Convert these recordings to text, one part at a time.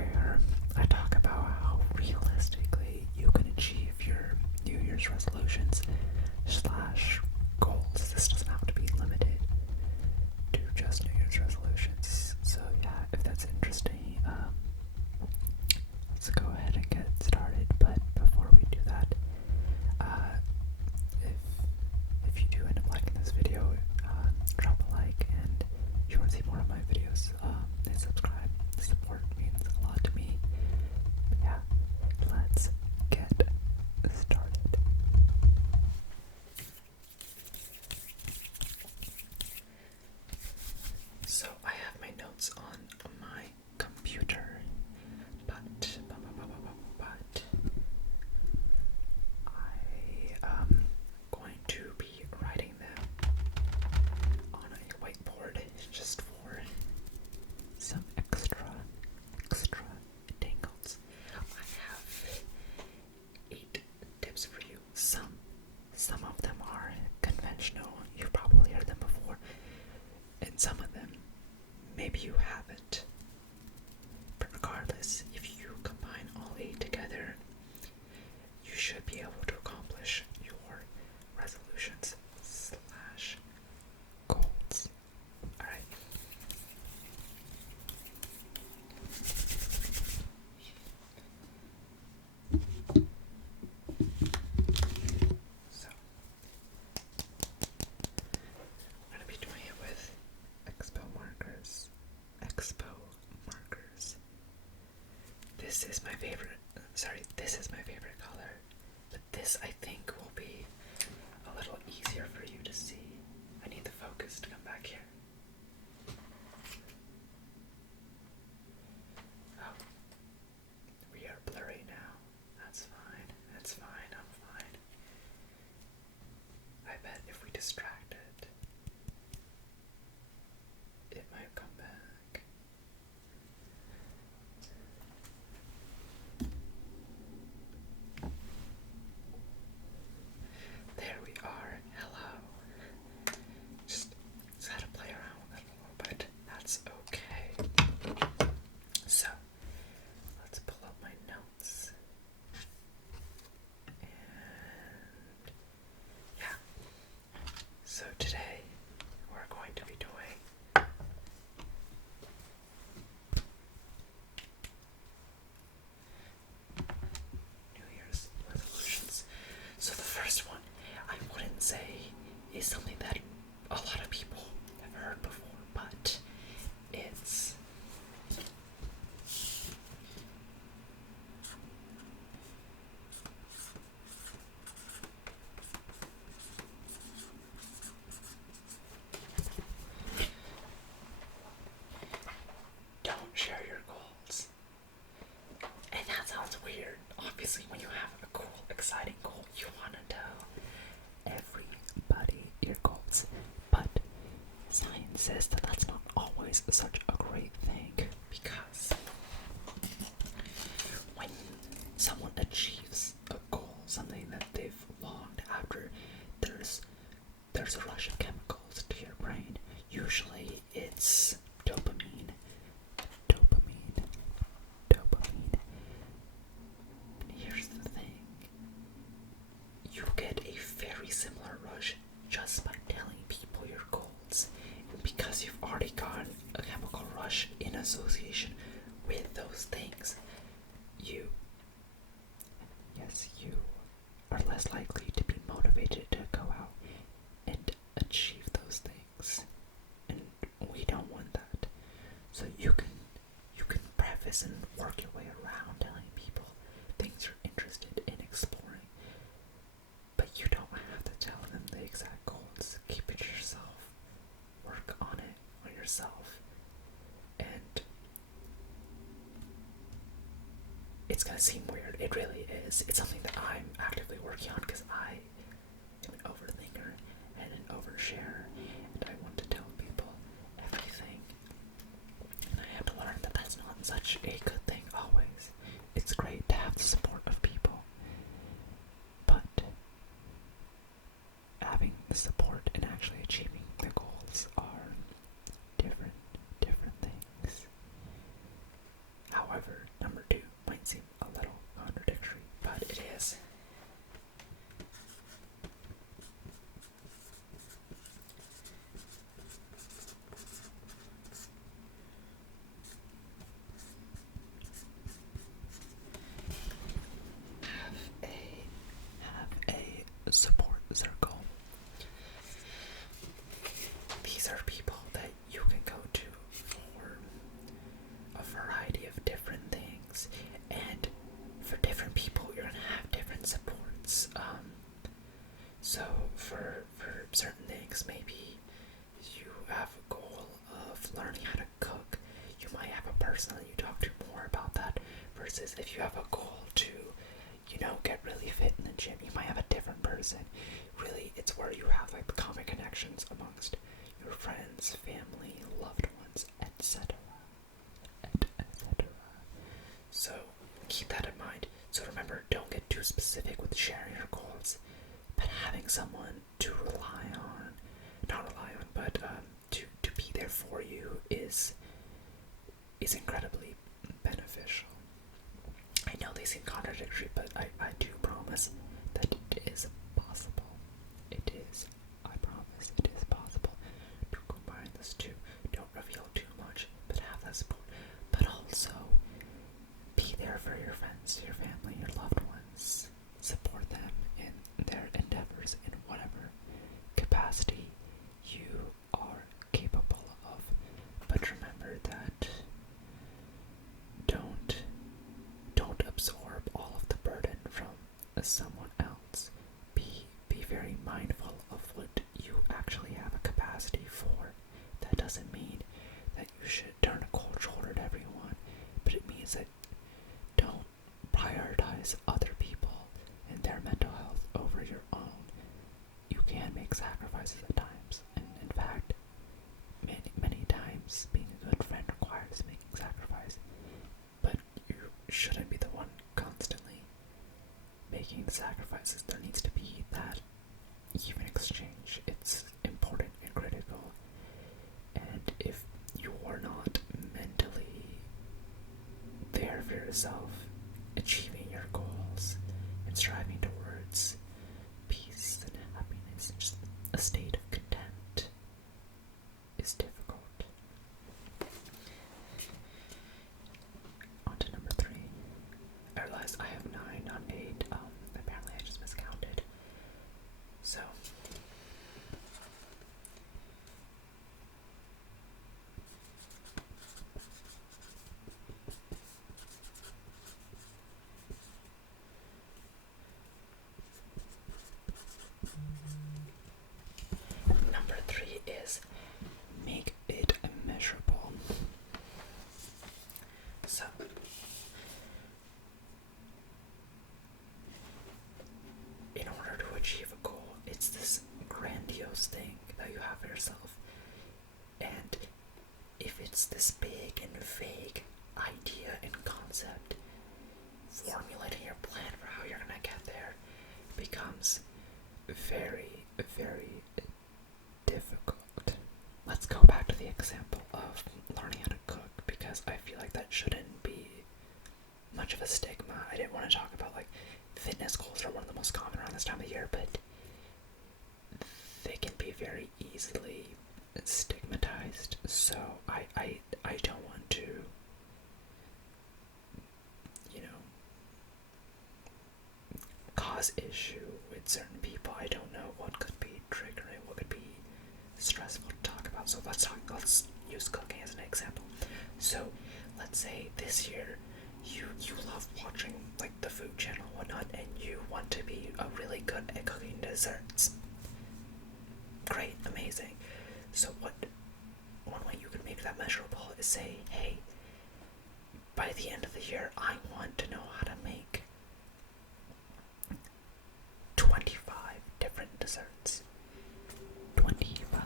where I talk about how realistically you can achieve your New Year's resolutions slash goals. This doesn't have to be limited to just New Year's resolutions. So yeah, if that's interesting, let's go ahead and get started. But before we do that, if you do end up liking this video, drop a like, and if you want to see more of my videos, and subscribe. The support means a lot to me. But yeah, let's get started. So I have my notes on my computer, but I am going to be writing them on a whiteboard just for some extra tingles. I have 8 tips for you. Some of them are conventional. You've probably heard them before, and some of them maybe you haven't. But regardless, if you combine all 8 together, you should be able to accomplish your resolutions slash goals. Alright. So, I'm going to be doing it with Expo markers. This is my favorite color, but this I think will be a little easier for you to see. I need the focus to come back here. Oh, we are blurry now. That's fine, I'm fine. I bet if we distract it, it might come back. There we are. Hello. Just had to play around with it a little bit. That's okay. So, let's pull up my notes. And yeah. So today we're going to be doing New Year's resolutions. So the first one, I wouldn't say is something that a lot of people have heard before, but it's don't share your goals. And that sounds weird. Obviously, when you have a cool, exciting goal, you want to tell everybody your goals. But science says that that's not always such a great thing, because when someone achieves a goal, something that they've longed after, there's a rush of chemicals to your brain. Usually it's dopamine. Here's the thing. You get a very similar rush just by telling people your goals. And because you've already gotten a chemical rush in association with those things, you are less likely to be motivated to go out and achieve those things. And we don't want that. So you can preface and work your way around telling people things you're interested in exploring. But you don't have to tell them the exact goals. Keep it to yourself. Work on it on yourself. And it's gonna seem weird. It really is. It's something that I'm actively working on because I am an overthinker and an oversharer, and I want to tell people everything. And I have to learn that that's not such a good thing always. It's great to have the support of people, but having the support and actually achieving the goals are different things. However, However, number 2 might seem a little contradictory, but it is. Have a support circle. These are people that you can go to for a variety of different things, and for different people you're gonna have different supports. So for certain things, maybe you have a goal of learning how to cook, you might have a person that you talk to more about that, versus if you have a goal to, get really fit in the gym, you might have a different person. Really, it's where you have like the common connections amongst your friends, family, loved ones, etc. So keep that in mind. So remember, don't get too specific with sharing your goals, but having someone to rely on, not rely on, but to be there for you is incredibly beneficial. I know they seem contradictory, but I do promise that it is possible. It is, I promise, it is possible to combine this two. Don't reveal too much, but have that support. But also, be there for your friends, your family, your loved ones. Support them in their endeavors in whatever capacity you are capable of. But remember that don't absorb all of the burden from someone else. Be very mindful of what you actually have a capacity for. That doesn't mean that you should turn a cold shoulder to everyone, but it means that don't prioritize other people and their mental health over your own. You can make sacrifices at times, and in fact, many times being a good friend requires making sacrifice, but you shouldn't be the one constantly making sacrifices. There needs to be that even exchange. It's important and critical, and if you are not mentally there for yourself, achieving your goals and striving towards peace and happiness, just a state of content, is difficult. On to number 3. I realized I have 9, not 8. Apparently I just miscounted. So, number 3 is make it measurable. So, in order to achieve a goal, it's this grandiose thing that you have for yourself. And if it's this big and vague idea and concept, formulating your plan for how you're gonna get there becomes very, very difficult. Let's go back to the example of learning how to cook, because I feel like that shouldn't be much of a stigma. I didn't want to talk about like fitness goals are one of the most common around this time of year, but they can be very easily stigmatized. So I don't want to, cause issue with certain people. I don't know what could be triggering, what could be stressful to talk about. So let's use cooking as an example. So let's say this year you love watching like the food channel and whatnot, and you want to be really good at cooking desserts. Great, amazing. So one way you could make that measurable is say, hey, by the end of the year, I want to know how to make 25 different desserts. 25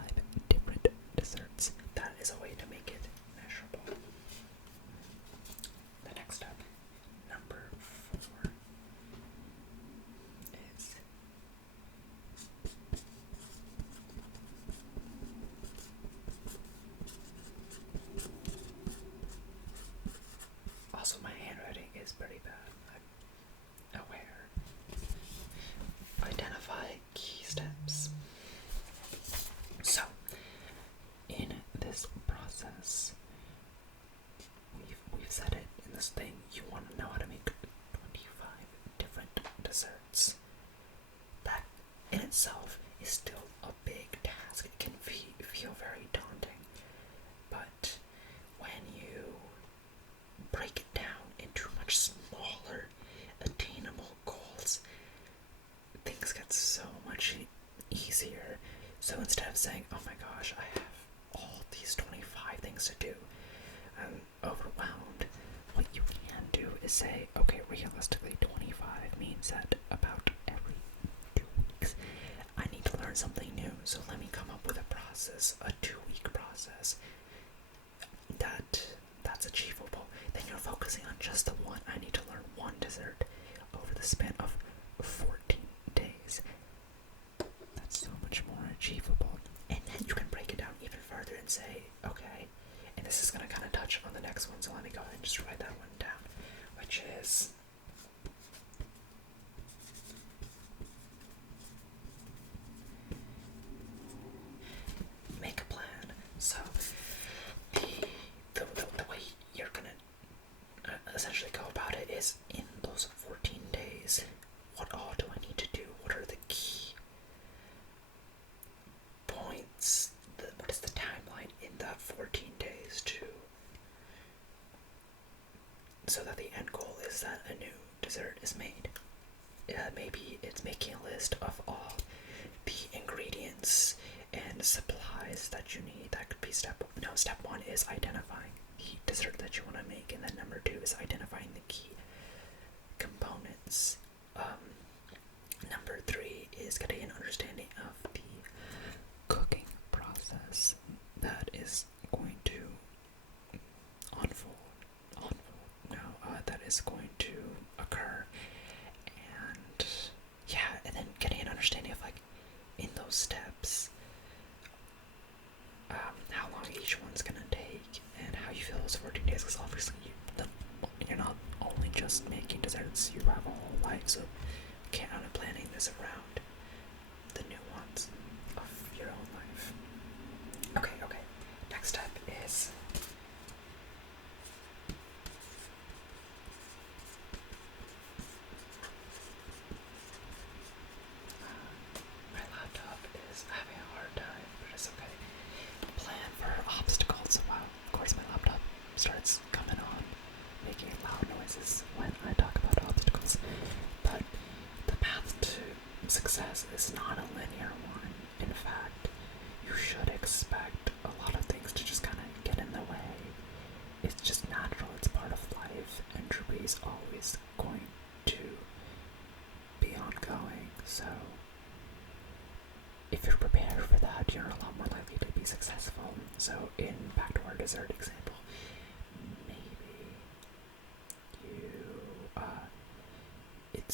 different desserts. That is a way to make it measurable. The next step, number 4, is also my next thing, you want to know how to make 25 different desserts. That in itself is still a big task. It can feel very daunting. But when you break it down into much smaller, attainable goals, things get so much easier. So instead of saying, oh my gosh, I have all these 25 things to do, I'm overwhelmed, what you can do is say, okay, realistically, 25 means that about every 2 weeks, I need to learn something new. So let me come up with a process, a 2-week process that's achievable. Then you're focusing on just the one. I need to learn one dessert over the span of 14 days. That's so much more achievable. And then you can break it down even further and say, okay, and this is going to kind of touch on the next one, so let me go ahead and just write that one down, which is make a plan. So the way you're going to essentially go about it is in those 14 days, what all do I need to do? What are the key points? What is the timeline in that 14 days so that the end goal is that a new dessert is made? Maybe it's making a list of all the ingredients and supplies that you need. That could be step 1 is identifying the dessert that you want to make, and then number 2 is identifying the key components. Number 3 is getting an understanding of the cooking process that is going to that is going to occur, and and then getting an understanding of, like, in those steps, how long each one's gonna take and how you feel those 14 days, because obviously you're not only just making desserts, you have a whole life, so you can't end up planning this around the nuance of your own life. Okay. Next step is my laptop is having a hard time, but it's okay. Plan for obstacles. Wow, of course my laptop starts coming on, making loud noises when I talk about obstacles. But the path to success is not a linear one. In fact, you should expect a lot of things to just kind of get in the way. It's just natural, it's part of life. Entropy is always going to be ongoing, so if you're prepared for that, you're a lot more likely to be successful. So back to our dessert example, maybe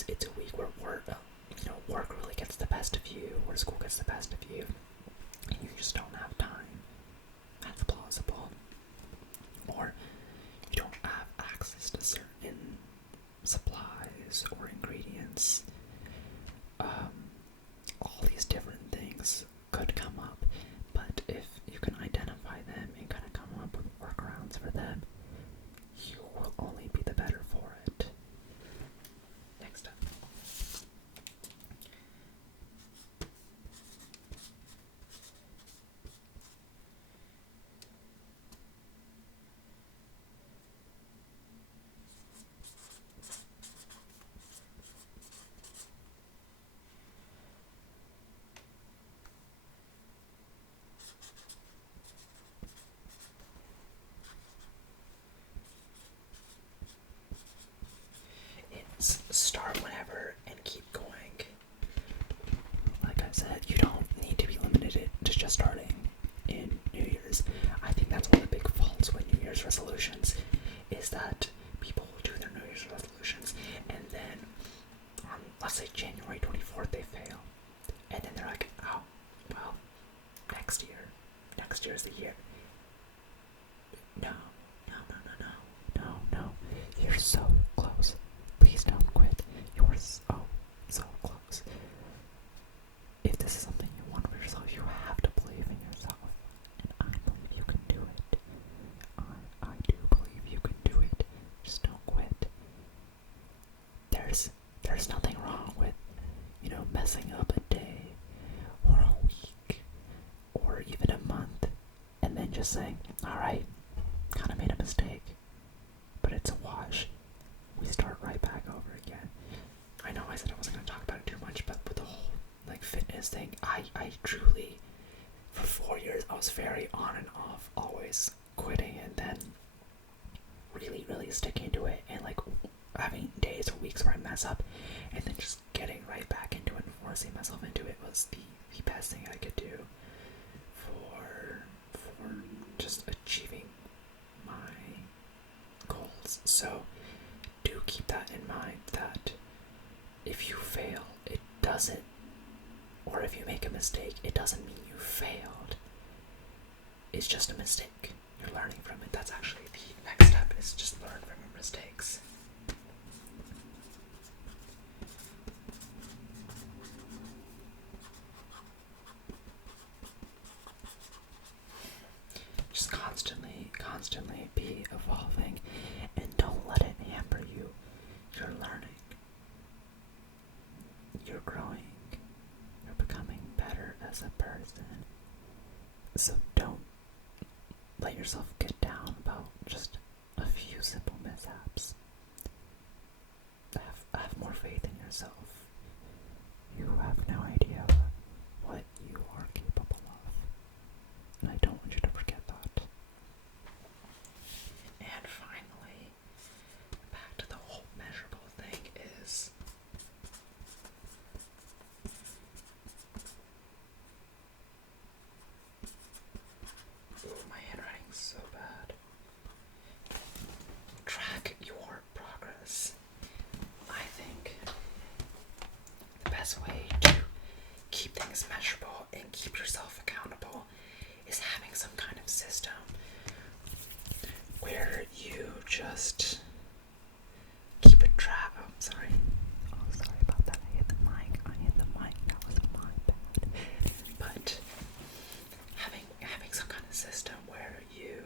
it's a week where work really gets the best of you, where school gets the best of you, and you just don't have time. That's plausible. Or you don't have access to certain supplies or ingredients. All these different things could come up, but if you can identify them and kind of come up with workarounds for them, you will only be the better for it. Next up. Start whenever and keep going. Like I said, you don't need to be limited to just starting in New Year's. I think that's one of the big faults with New Year's resolutions, is that people will do their New Year's resolutions and then on, let's say, January 24th they fail. And then they're like, oh, well, next year's the year. No. You're so close. Please don't quit. You're so close. If this is something you want for yourself, you have to believe in yourself. And I believe you can do it. I do believe you can do it. Just don't there's nothing wrong with, messing up a day or a week or even a month and then just saying, alright, kind of made a mistake, but it's a wash. We start right back over again. I know I said I wasn't going to talk about it too much, but with the whole fitness thing, I truly, for 4 years, I was very on and off, always quitting and then really, really sticking to it, and having days or weeks where I mess up and then just getting right back into it and forcing myself into it was the best thing I could do for just achieving my goals. So do keep that in mind, that if you fail, it doesn't, or if you make a mistake, it doesn't mean you failed. It's just a mistake. You're learning from it. That's actually the next step, is just learn from your mistakes. Just constantly be evolving, and don't let it hamper you. You're learning. You're growing. You're becoming better as a person. So don't let yourself get down about just a few simple mishaps. Have more faith in yourself. You have no idea what you are capable of. And I don't want you to forget that. And finally, back to the whole measurable thing is, my handwriting's so bad. Track your progress. I think the best way to keep things measurable and keep yourself accountable is having some kind of system where you just keep a track. Oh, sorry. Oh, sorry about that. I hit the mic. That was my bad. But having some kind of system where you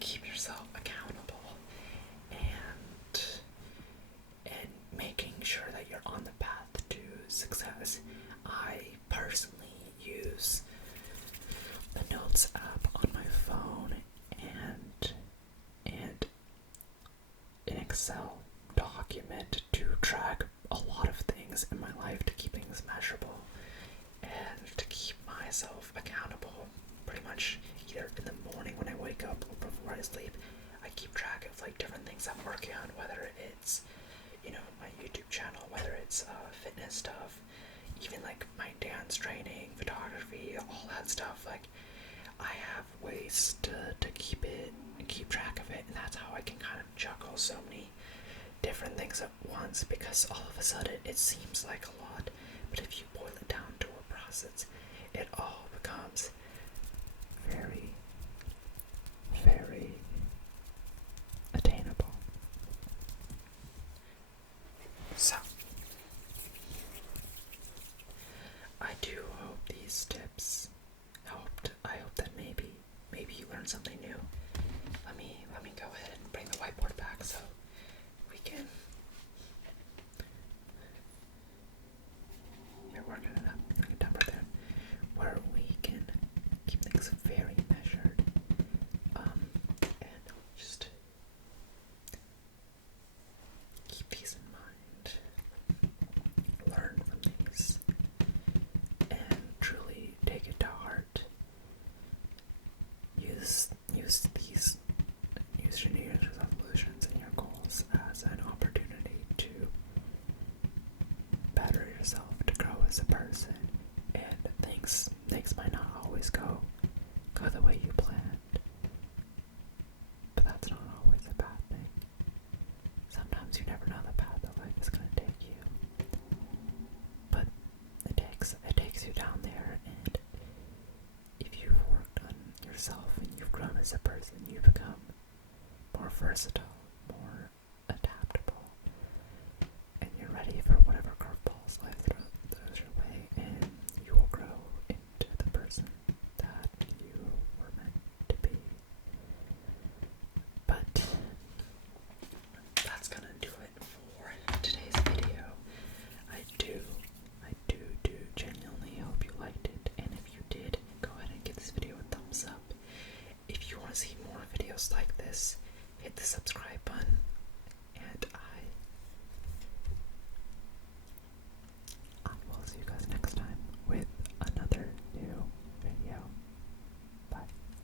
keep yourself accountable and making sure that you're on the path to success. I personally use the Notes app on my phone and an Excel document to track a lot of things in my life, to keep things measurable and to keep myself accountable. Pretty much either in the morning when I wake up or before I sleep, I keep track of different things I'm working on, whether it's my YouTube channel, whether it's fitness stuff, even my dance training, photography, all that stuff. I have ways to keep track of it, and that's how I can kind of juggle so many different things at once, because all of a sudden it seems like a lot, but if you boil it down to a process, it all becomes very, very attainable. So, I do hope these tips helped. I hope that maybe you learned something new. Let me go ahead and bring the whiteboard back so we can. You're working it up. I can temper there, where we can keep things very measured. And just keep these in mind. Learn from these and truly take it to heart. Use your New Year's resolutions and your goals as an opportunity to better yourself, to grow as a person. And things might not always go the way you planned, but that's not always a bad thing. Sometimes you never know the path that life is going to take you, but it takes you down there, and if you've worked on yourself and you've grown as a person, you become more versatile,